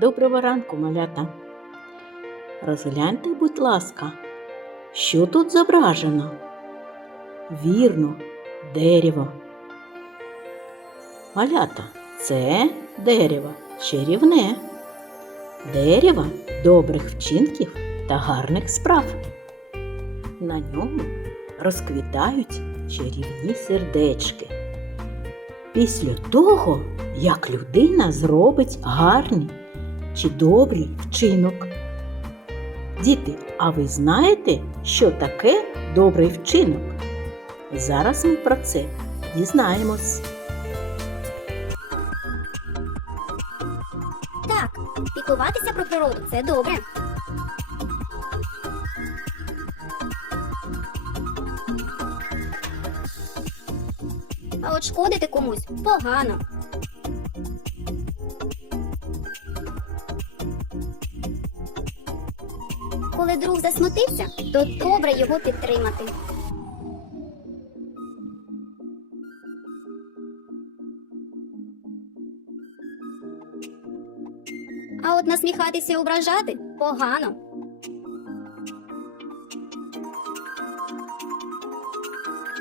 Доброго ранку, малята. Розгляньте, будь ласка, що тут зображено? Вірно, дерево. Малята, це дерево чарівне. Дерево добрих вчинків та гарних справ. На ньому розквітають чарівні сердечки. Після того, як людина зробить гарний чи добрий вчинок. Діти, а ви знаєте, що таке добрий вчинок? Зараз ми про це дізнаємось. Так, піклуватися про природу це добре. А от шкодити комусь погано. Коли друг засмутився, то добре його підтримати. А от насміхатися і ображати погано.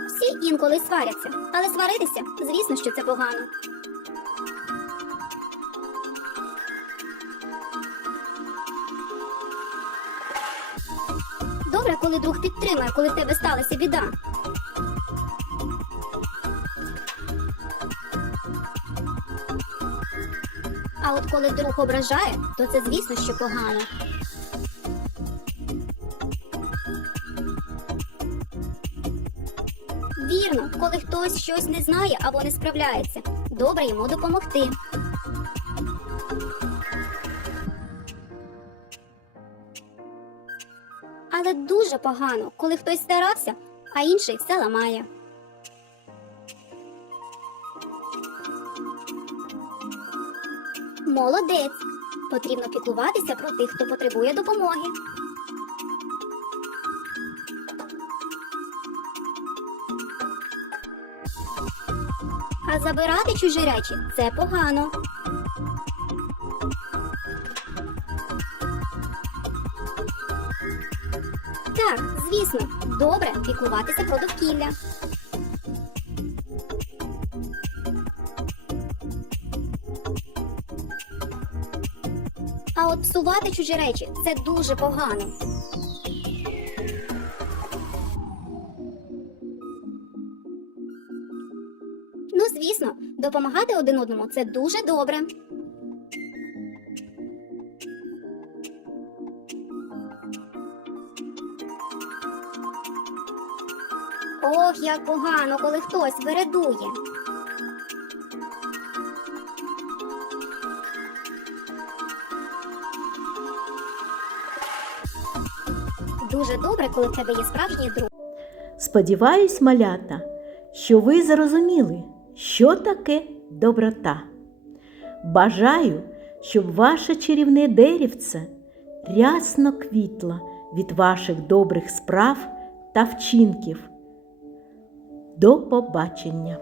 Всі інколи сваряться, але сваритися, звісно, що це погано. Добре, коли друг підтримує, коли в тебе сталася біда. А от коли друг ображає, то це звісно, що погано. Вірно, коли хтось щось не знає або не справляється, добре йому допомогти. Але дуже погано, коли хтось старався, а інший все ламає. Молодець! Потрібно піклуватися про тих, хто потребує допомоги. А забирати чужі речі це погано. Так, звісно, добре піклуватися про довкілля. А от псувати чужі речі це дуже погано. Ну, звісно, допомагати один одному це дуже добре. Ох, як погано, коли хтось вередує. Дуже добре, коли в тебе є справжній друг. Сподіваюсь, малята, що ви зрозуміли, що таке доброта. Бажаю, щоб ваше чарівне деревце рясно квітло від ваших добрих справ та вчинків. До побачення!